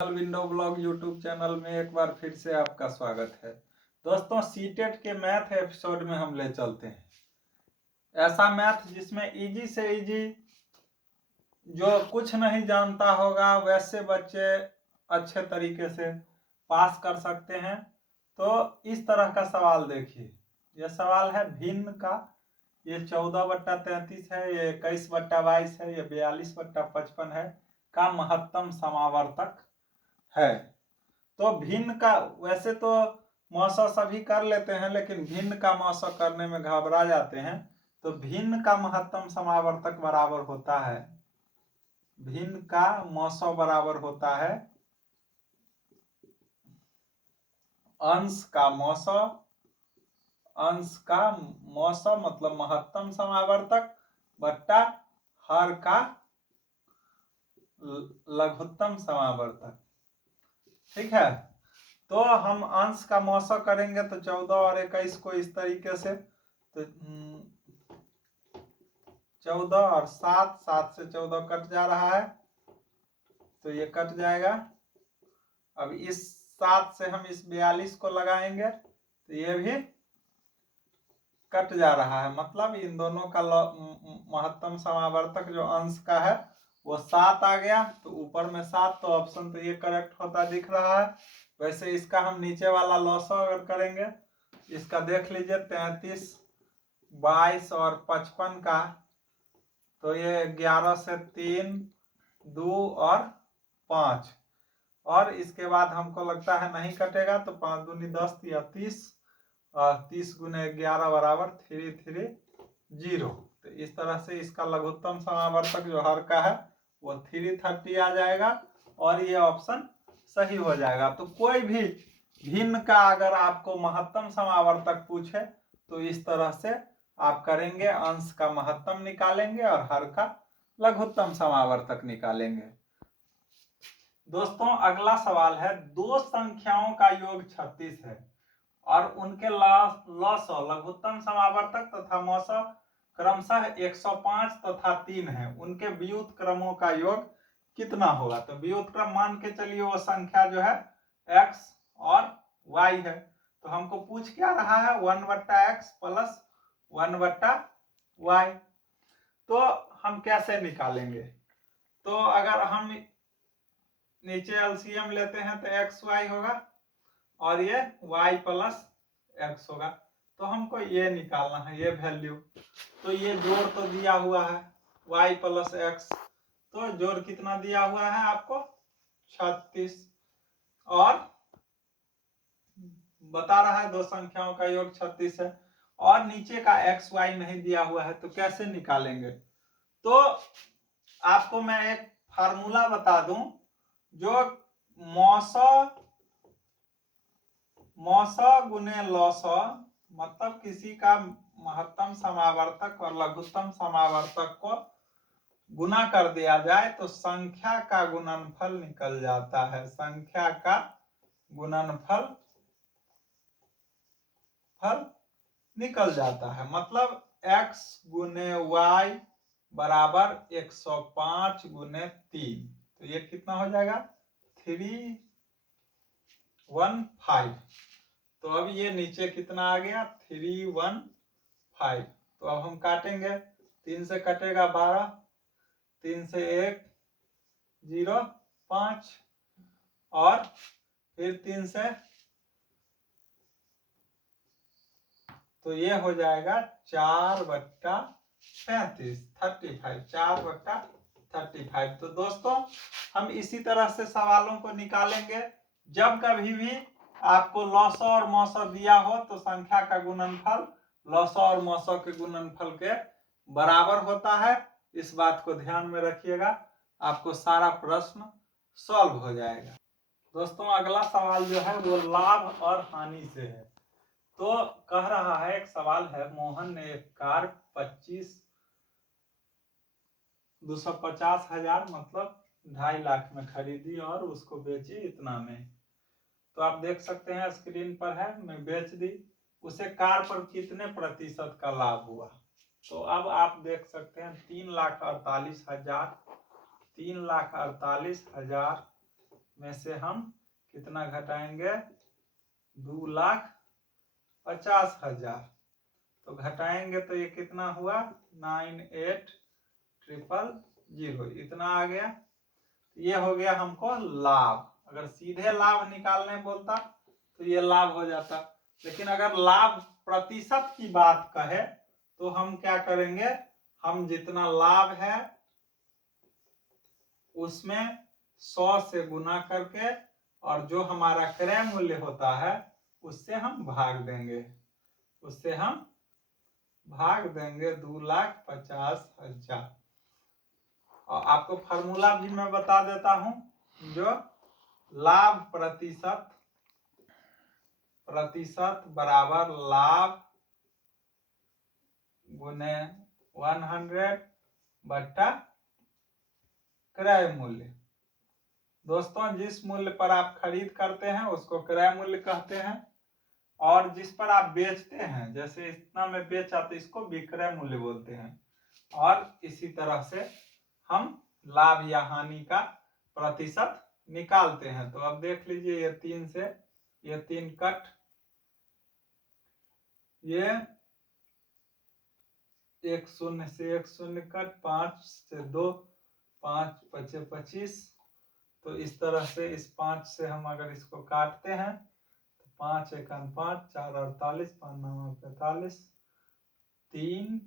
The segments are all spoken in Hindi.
विंडो ब्लॉग यूट्यूब चैनल में एक बार फिर से आपका स्वागत है। दोस्तों, सीटेट के मैथ एपिसोड में हम ले चलते हैं ऐसा मैथ जिसमें इजी से इजी, जो कुछ नहीं जानता होगा वैसे बच्चे अच्छे तरीके से पास कर सकते हैं। तो इस तरह का सवाल देखिए, यह सवाल है भिन्न का। ये 14/33 है, ये 21/22 है, ये 42/55 है का महत्तम समावर्तक है। तो भिन्न का वैसे तो मौसा सभी कर लेते हैं, लेकिन भिन्न का मौसा करने में घबरा जाते हैं। तो भिन्न का महत्तम समावर्तक बराबर होता है, भिन्न का मौसा बराबर होता है अंश का मौसा, अंश का मौसा मतलब महत्तम समावर्तक बट्टा हर का लघुत्तम समावर्तक। ठीक है, तो हम अंश का मौसा करेंगे तो 14 और 21 को इस तरीके से, तो 14 और 7, 7 से 14 कट जा रहा है तो ये कट जाएगा। अब इस 7 से हम इस 42 को लगाएंगे तो ये भी कट जा रहा है, मतलब इन दोनों का महत्तम समावर्तक जो अंश का है वो 7 आ गया। तो ऊपर में 7, तो ऑप्शन तो ये करेक्ट होता दिख रहा है। वैसे इसका हम नीचे वाला लॉस अगर करेंगे, इसका देख लीजिए 33, 22 और 55 का, तो ये 11 से 3, 2 और 5, और इसके बाद हमको लगता है नहीं कटेगा, तो 5 दूनी 10 या 30, और 30 गुने 11 बराबर 330। तो इस तरह से इसका लघुत्तम समावर्तक जो हर का है वो 330 आ जाएगा और ये ऑप्शन सही हो जाएगा। तो कोई भी भिन्न का अगर आपको महत्तम समावर्तक पूछे तो इस तरह से आप करेंगे, अंश का महत्तम निकालेंगे और हर का लघुत्तम समावर्तक निकालेंगे। दोस्तों, अगला सवाल है, दो संख्याओं का योग 36 है और उनके लॉसो लघुत्तम समावर्तक तथा मौसा क्रमशः 105 तथा 3 है, उनके व्युत्क्रमों का योग कितना होगा? तो व्युत्क्रम मान के चलिए वो संख्या जो है x और y है, तो हमको पूछ क्या रहा है 1/x प्लस 1/y। तो हम कैसे निकालेंगे? तो अगर हम नीचे एलसीएम लेते हैं तो xy होगा और ये y प्लस x होगा। तो हमको ये निकालना है, ये वैल्यू। तो ये जोड़ तो दिया हुआ है y प्लस x, तो जोड़ कितना दिया हुआ है आपको 36, और बता रहा है दो संख्याओं का योग 36 है, और नीचे का x y नहीं दिया हुआ है, तो कैसे निकालेंगे? तो आपको मैं एक फार्मूला बता दूं, जो मौसा गुने लौसा, मतलब किसी का महत्तम समावर्तक और लघुत्तम समावर्तक को गुना कर दिया जाए तो संख्या का गुणनफल निकल जाता है, संख्या का गुणनफल निकल जाता है। मतलब x गुने y बराबर 105 गुने 3, तो ये कितना हो जाएगा 315। तो अब ये नीचे कितना आ गया 315। तो अब हम काटेंगे, 3 से कटेगा 12, 3 से 1 0 5, और फिर 3 से, तो ये हो जाएगा 4/35, 35, 4/35। तो दोस्तों, हम इसी तरह से सवालों को निकालेंगे। जब कभी भी आपको लॉसो और मौसो दिया हो तो संख्या का गुणनफल लॉसो और मौसो के गुणनफल के बराबर होता है। इस बात को ध्यान में रखिएगा, आपको सारा प्रश्न सॉल्व हो जाएगा। दोस्तों, अगला सवाल जो है वो लाभ और हानि से है। तो कह रहा है, एक सवाल है, मोहन ने एक कार 250,000 मतलब 2.5 लाख में खरीदी और उसको बेची इतना में। तो आप देख सकते हैं स्क्रीन पर है, मैं बेच दी, उसे कार पर कितने प्रतिशत का लाभ हुआ? तो अब आप देख सकते हैं 3,48,000 में से हम कितना घटाएंगे, 2,50,000। तो घटाएंगे तो ये कितना हुआ, 98,000, इतना आ गया। ये हो गया हमको लाभ। अगर सीधे लाभ निकालने बोलता तो ये लाभ हो जाता, लेकिन अगर लाभ प्रतिशत की बात कहे तो हम क्या करेंगे, हम जितना लाभ है उसमें 100 से गुना करके और जो हमारा क्रय मूल्य होता है उससे हम भाग देंगे, 2,50,000। और आपको फार्मूला भी मैं बता देता हूं, जो लाभ प्रतिशत बराबर लाभ गुने 100 बट्टा क्रय मूल्य। दोस्तों, जिस मूल्य पर आप खरीद करते हैं उसको क्रय मूल्य कहते हैं, और जिस पर आप बेचते हैं, जैसे इतना में बेचा तो इसको विक्रय मूल्य बोलते हैं। और इसी तरह से हम लाभ या हानि का प्रतिशत निकालते हैं। तो अब देख लीजिए, ये 3 से ये 3 कट, ये 1 0 से 1 0 कट, 5 से 2, 5 5 25। तो इस तरह से इस 5 से हम अगर इसको काटते हैं तो 5 1 5, 4 48, 5 9 45, 3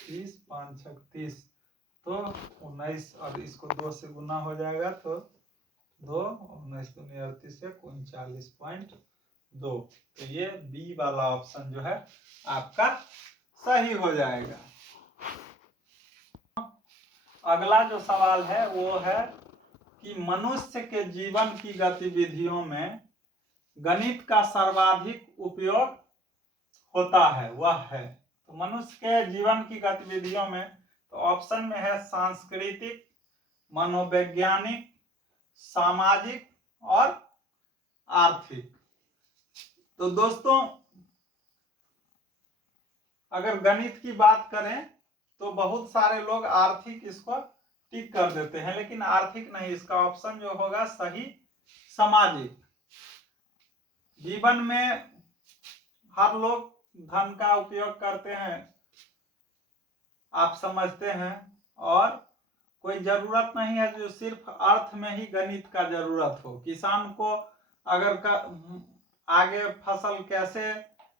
30, 5 6 30, तो 19, और इसको 2 से गुना हो जाएगा तो 2 19 दूनी 38 से 39.2। तो ये बी वाला ऑप्शन जो है आपका सही हो जाएगा। अगला जो सवाल है वो है कि मनुष्य के जीवन की गतिविधियों में गणित का सर्वाधिक उपयोग होता है, वह है। तो मनुष्य के जीवन की गतिविधियों में तो ऑप्शन में है सांस्कृतिक, मनोवैज्ञानिक, सामाजिक और आर्थिक। तो दोस्तों, अगर गणित की बात करें तो बहुत सारे लोग आर्थिक इसको टिक कर देते हैं, लेकिन आर्थिक नहीं, इसका ऑप्शन जो होगा सही सामाजिक। जीवन में हर लोग धन का उपयोग करते हैं, आप समझते हैं, और कोई जरूरत नहीं है जो सिर्फ अर्थ में ही गणित का जरूरत हो। किसान को अगर आगे फसल कैसे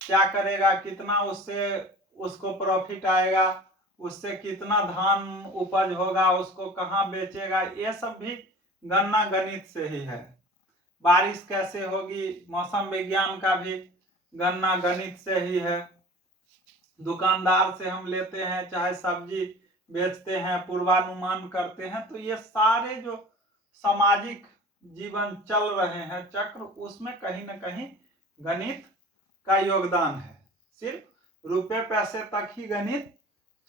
क्या करेगा, कितना उससे उसको प्रॉफिट आएगा, उससे कितना धान उपज होगा, उसको कहाँ बेचेगा, ये सब भी गणना गणित से ही है। बारिश कैसे होगी, मौसम विज्ञान का भी गणना गणित से ही है। दुकानदार से हम लेते हैं, चाहे सब्जी बेचते हैं, पूर्वानुमान करते हैं, तो ये सारे जो सामाजिक जीवन चल रहे हैं चक्र, उसमें कहीं ना कहीं गणित का योगदान है। सिर्फ रुपए पैसे तक ही गणित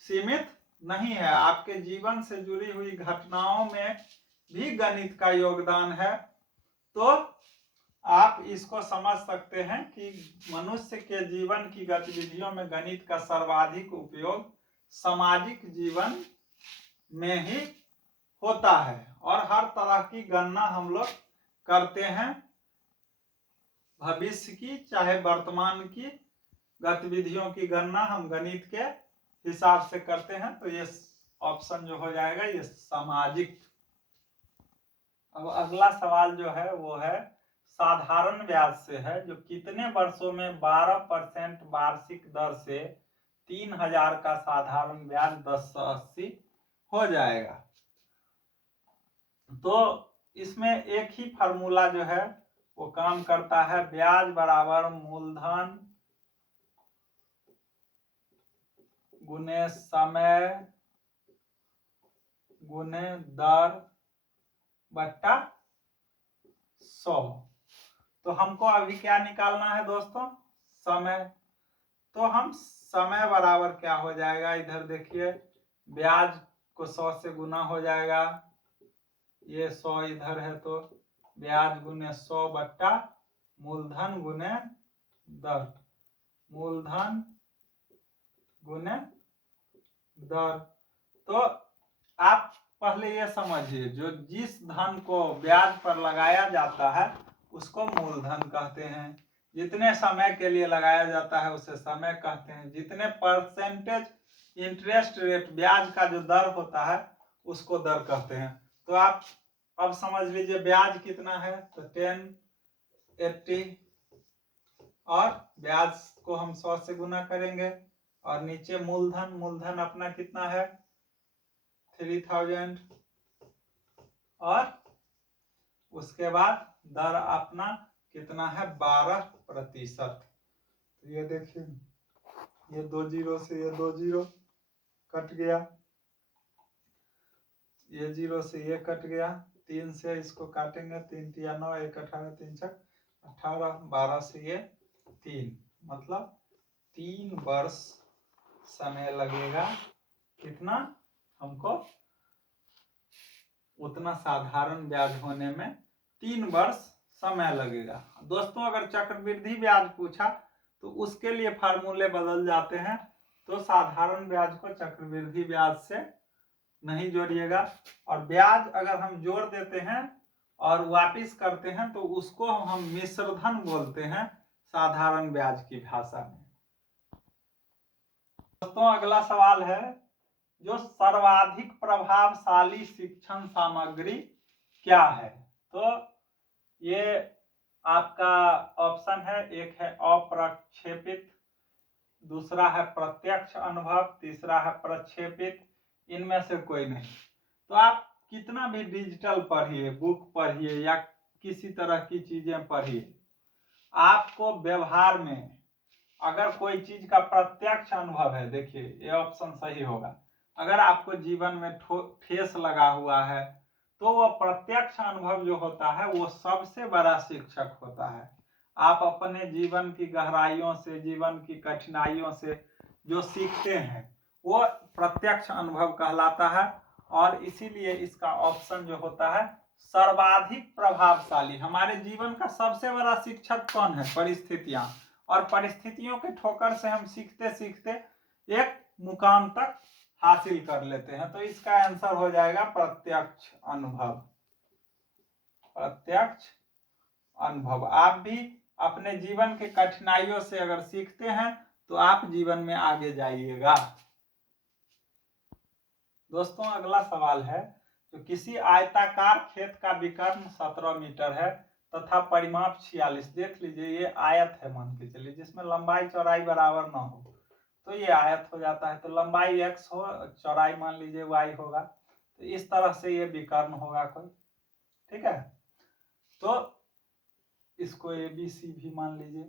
सीमित नहीं है, आपके जीवन से जुड़ी हुई घटनाओं में भी गणित का योगदान है। तो आप इसको समझ सकते हैं कि मनुष्य के जीवन की गतिविधियों में गणित का सर्वाधिक उपयोग सामाजिक जीवन में ही होता है, और हर तरह की गणना हम लोग करते हैं, भविष्य की चाहे वर्तमान की गतिविधियों की गणना हम गणित के हिसाब से करते हैं। तो ये ऑप्शन जो हो जाएगा ये सामाजिक। अब अगला सवाल जो है वो है साधारण ब्याज से है, जो कितने वर्षों में 12% वार्षिक दर से 3,000 का साधारण ब्याज 1080 हो जाएगा। तो इसमें एक ही फार्मूला जो है वो काम करता है, ब्याज बराबर मूलधन गुने समय गुने दर बट्टा 100। तो हमको अभी क्या निकालना है दोस्तों, समय। तो हम समय बराबर क्या हो जाएगा, इधर देखिए, ब्याज को 100 से गुना हो जाएगा, ये 100 इधर है, तो ब्याज गुने 100 बट्टा मूलधन गुने दर, मूलधन गुने दर। तो आप पहले ये समझिए, जो जिस धन को ब्याज पर लगाया जाता है उसको मूलधन कहते हैं। जितने समय के लिए लगाया जाता है उसे समय कहते हैं। जितने परसेंटेज इंटरेस्ट रेट ब्याज का जो दर होता है उसको दर कहते हैं। तो आप अब समझ लीजिए ब्याज कितना है, तो 1080 और ब्याज को हम 100 से गुना करेंगे और नीचे मूलधन, मूलधन अपना कितना है 3000 और उसके बाद दर अपना कितना है 12%। तो ये देखिए, ये 2 जीरो से ये 2 जीरो कट गया, ये 0 से ये कट गया, 3 से इसको काटेंगे, 3 तिया 9, 1 18, 3 छक 18, 12 से ये 3, मतलब 3 वर्ष समय लगेगा। कितना हमको, उतना साधारण ब्याज होने में 3 वर्ष समय लगेगा। दोस्तों अगर चक्रवृद्धि ब्याज पूछा तो उसके लिए फार्मूले बदल जाते हैं, तो साधारण ब्याज को चक्रवृद्धि ब्याज से नहीं जोड़िएगा, और ब्याज अगर हम जोड़ देते हैं और वापिस करते हैं तो उसको हम मिश्रधन बोलते हैं साधारण ब्याज की भाषा में। दोस्तों अगला सवाल है, जो सर्वाधिक प्रभावशाली शिक्षण सामग्री क्या है? तो ये आपका ऑप्शन है, एक है अप्रक्षेपित, दूसरा है प्रत्यक्ष अनुभव, तीसरा है प्रक्षेपित, इनमें से कोई नहीं। तो आप कितना भी डिजिटल पढ़िए, बुक पढ़िए या किसी तरह की चीजें पढ़िए, आपको व्यवहार में अगर कोई चीज का प्रत्यक्ष अनुभव है, देखिए ये ऑप्शन सही होगा, अगर आपको जीवन में ठेस लगा हुआ है तो वह प्रत्यक्ष अनुभव जो होता है वो सबसे बड़ा शिक्षक होता है। आप अपने जीवन की गहराइयों से, जीवन की कठिनाइयों से जो सीखते हैं वो प्रत्यक्ष अनुभव कहलाता है, और इसीलिए इसका ऑप्शन जो होता है सर्वाधिक प्रभावशाली। हमारे जीवन का सबसे बड़ा शिक्षक कौन है? परिस्थितियां, और परिस्थितियों के ठोकर से हम सीखते सीखते एक मुकाम तक हासिल कर लेते हैं। तो इसका आंसर हो जाएगा प्रत्यक्ष अनुभव। प्रत्यक्ष अनुभव। आप भी अपने जीवन के कठिनाइयों से अगर सीखते हैं तो आप जीवन में आगे जाइएगा। दोस्तों अगला सवाल है, तो किसी आयताकार खेत का विकर्ण 17 मीटर है तथा परिमाप 46। देख लीजिए ये आयत है, मान के चलिए, जिसमें लंबाई चौड़ाई बराबर ना हो तो ये आयत हो जाता है। तो लंबाई x हो, चौड़ाई मान लीजिए y होगा, तो इस तरह से ये विकर्ण होगा कोई, ठीक है। तो इसको ABC भी मान लीजिए।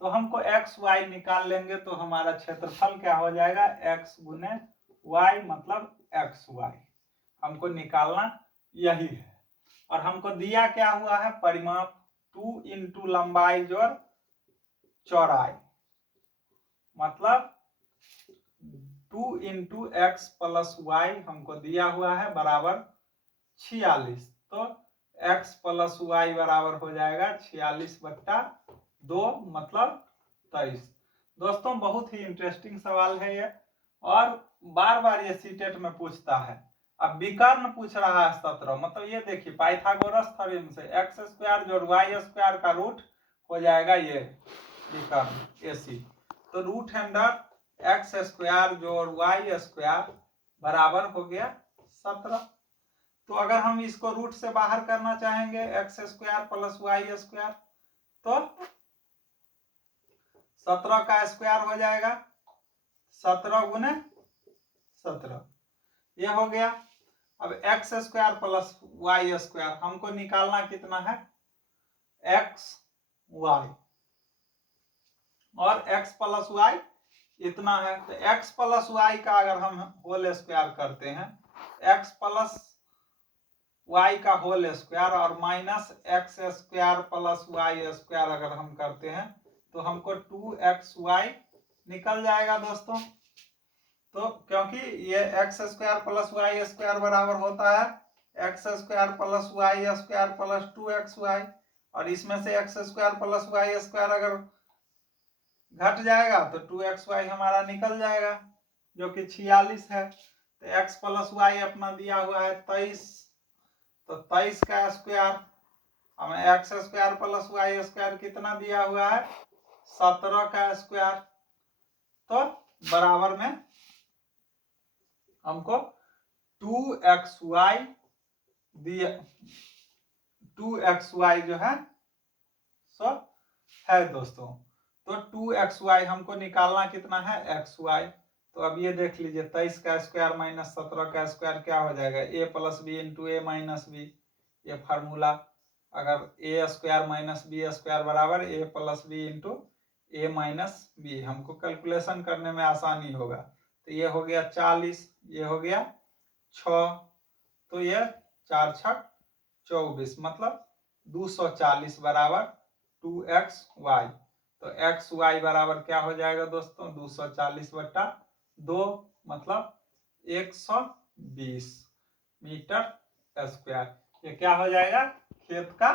तो हमको x y निकाल लेंगे तो हमारा क्षेत्रफल क्या हो जाएगा, x गुने y मतलब xy हमको निकालना यही है। और हमको दिया क्या हुआ है, परिमाप 2 इंटू लंबाई जोड़ चौड़ाई, मतलब 2 इंटू एक्स प्लस वाई हमको दिया हुआ है बराबर 46। तो x प्लस वाई बराबर हो जाएगा 46/2 मतलब 23। दोस्तों बहुत ही इंटरेस्टिंग सवाल है ये, और बार बार ये सीटेट में पूछता है। अब विकर्ण पूछ रहा है 17, मतलब ये देखिए पाइथागोरस थ्योरम से x स्क्वायर जोड़ y स्क्वायर का रूट हो जाएगा ये विकर्ण AC। तो रूट अंडर एक्स स्क्वायर जोड़ वाई स्क्वायर बराबर हो गया 17। तो अगर हम इसको रूट से बाहर करना चाहेंगे X square plus Y square, तो 17 का स्क्वायर हो जाएगा 17 गुने 17, ये हो गया। अब X square plus Y square हमको निकालना कितना है, एक्स वाई, और एक्स प्लस वाई इतना है। तो x प्लस वाई का अगर हम होल स्क्वायर करते हैं, x प्लस वाई का होल स्क्वायर और minus X square plus Y square अगर हम करते हैं तो हमको 2xy निकल जाएगा दोस्तों। तो क्योंकि ये X square plus Y square बराबर होता है X square plus Y square plus 2xy, और इसमें से X square plus Y square अगर घट जाएगा तो 2xy हमारा निकल जाएगा जो कि 46 है। तो x प्लस वाई अपना दिया हुआ है 23, तो 23 का स्क्वायर, हमें X square plus Y square कितना दिया हुआ है 17 का स्क्वायर, तो बराबर में हमको 2xy दिया, 2xy जो है सो है दोस्तों। तो 2xy हमको निकालना कितना है xy। तो अब ये देख लीजिए 23 का स्क्वायर माइनस 17 का स्क्वायर क्या हो जाएगा a plus B into A minus B. ये फार्मूला, अगर A square minus B square बराबर A plus B into A minus B, हमको कैलकुलेशन करने में आसानी होगा। तो ये हो गया 40, ये हो गया 6, तो ये 4 छक 24, मतलब 240 बराबर 2xy। तो xy बराबर क्या हो जाएगा दोस्तों 240 बटा 2, मतलब 120 मीटर स्क्वायर। ये क्या हो जाएगा खेत का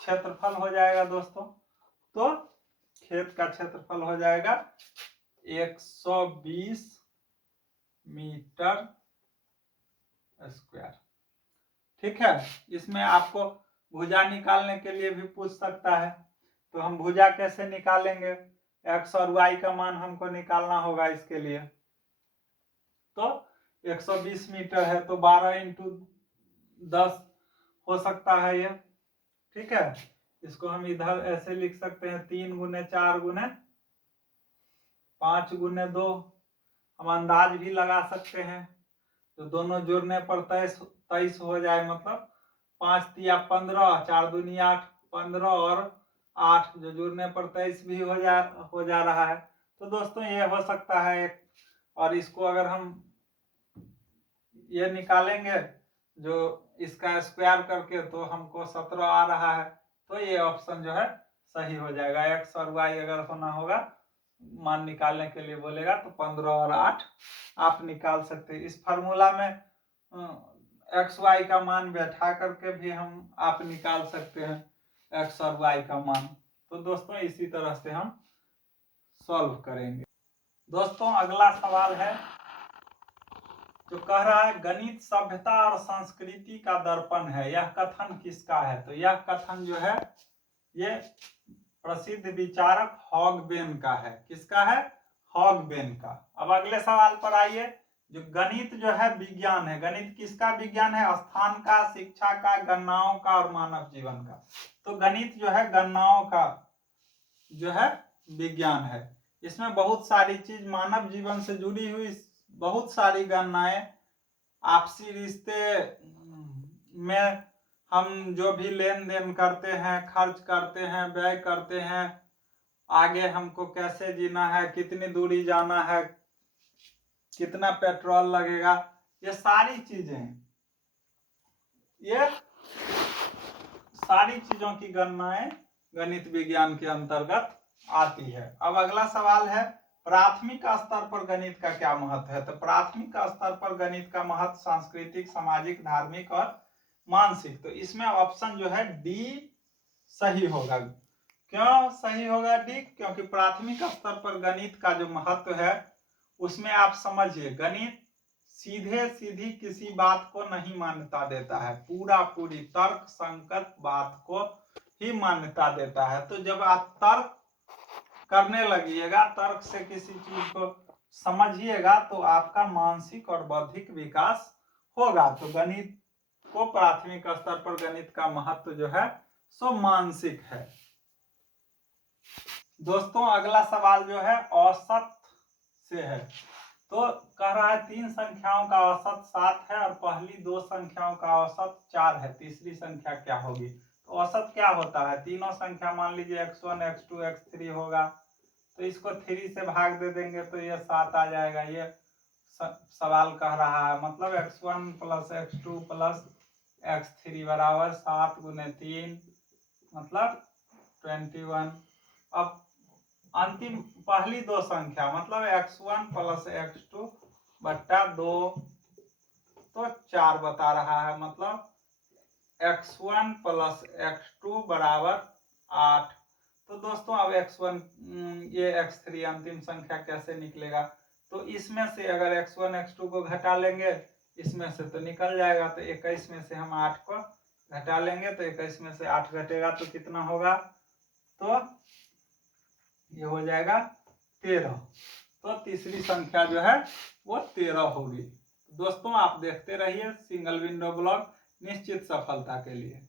क्षेत्रफल हो जाएगा दोस्तों। तो खेत का क्षेत्रफल हो जाएगा 120 मीटर स्क्वायर। ठीक है, इसमें आपको भुजा निकालने के लिए भी पूछ सकता है, तो हम भुजा कैसे निकालेंगे, x और y का मान हमको निकालना होगा इसके लिए। तो 120 मीटर है तो 12 इंटू 10 हो सकता है ये। ठीक है, इसको हम इधर ऐसे लिख सकते हैं 3 गुने 4 गुने 5 गुने 2, हम अंदाज भी लगा सकते हैं। तो दोनों जोड़ने पर 23 हो जाए, मतलब 5 तिया 15, 4 दूनी 8, 15 और 8 जो जुड़ने पर 23 भी हो जा रहा है। तो दोस्तों ये हो सकता है एक, और इसको अगर हम ये निकालेंगे जो इसका स्क्वायर करके, तो हमको 17 आ रहा है। तो ये ऑप्शन जो है सही हो जाएगा। एक्स और वाई अगर होना होगा मान निकालने के लिए बोलेगा तो 15 और 8 आप निकाल सकते हैं। इस फार्मूला में एक्स वाई का मान बैठा करके भी हम आप निकाल सकते हैं एक्स और वाई का मान। तो दोस्तों इसी तरह से हम सॉल्व करेंगे। दोस्तों अगला सवाल है जो कह रहा है गणित सभ्यता और संस्कृति का दर्पण है, यह कथन किसका है। तो यह कथन जो है ये प्रसिद्ध विचारक हॉगबेन का है। किसका है, हॉगबेन का। अब अगले सवाल पर आइए, जो गणित जो है विज्ञान है, गणित किसका विज्ञान है, स्थान का, शिक्षा का, गणनाओं का और मानव जीवन का। तो गणित जो है गणनाओं का जो है विज्ञान है। इसमें बहुत सारी चीज मानव जीवन से जुड़ी हुई बहुत सारी गणनाएं, आपसी रिश्ते में हम जो भी लेन देन करते हैं, खर्च करते हैं, व्यय करते हैं, आगे हमको कैसे जीना है, कितनी दूरी जाना है, कितना पेट्रोल लगेगा, ये सारी चीजें, ये सारी चीजों की गणनाएं गणित विज्ञान के अंतर्गत आती है। अब अगला सवाल है प्राथमिक स्तर पर गणित का क्या महत्व है। तो प्राथमिक स्तर पर गणित का महत्व सांस्कृतिक, सामाजिक, धार्मिक और मानसिक। तो इसमें ऑप्शन जो है डी सही होगा। क्यों सही होगा डी, क्योंकि प्राथमिक स्तर पर गणित का जो महत्व है उसमें आप समझिए गणित सीधे सीधी किसी बात को नहीं मान्यता देता है, पूरा पूरी तर्क संगत बात को ही मान्यता देता है। तो जब आप तर्क करने लगिएगा, तर्क से किसी चीज को समझिएगा, तो आपका मानसिक और बौद्धिक विकास होगा। तो गणित को प्राथमिक स्तर पर गणित का महत्व जो है सो मानसिक है। दोस्तों अगला सवाल जो है औसत से है। तो कह रहा है 3 संख्याओं का औसत 7 है और पहली 2 संख्याओं का औसत 4 है, तीसरी संख्या क्या होगी। तो औसत क्या होता है, तीनों संख्या मान लीजिए x1 x2 x3 होगा, तो इसको 3 से भाग दे देंगे तो ये 7 आ जाएगा। ये सवाल कह रहा है, मतलब x1 plus x2 plus x3 बराबर 7 गुने 3 मतलब 21। अब अंतिम पहली 2 संख्या मतलब x1 प्लस x2 बट्टा 2 तो 4 बता रहा है, मतलब x1 प्लस x2 बराबर 8। तो दोस्तों अब x1 ये x3 अंतिम संख्या कैसे निकलेगा, तो इसमें से अगर x1 x2 को घटा लेंगे, इसमें से तो निकल जाएगा, तो 21 में से हम 8 को घटा लेंगे, तो 21 में से 8 घटेगा तो कितना होगा, तो ये हो जाएगा 13। तो तीसरी संख्या जो है वो 13 होगी। दोस्तों आप देखते रहिए सिंगल विंडो ब्लॉग निश्चित सफलता के लिए।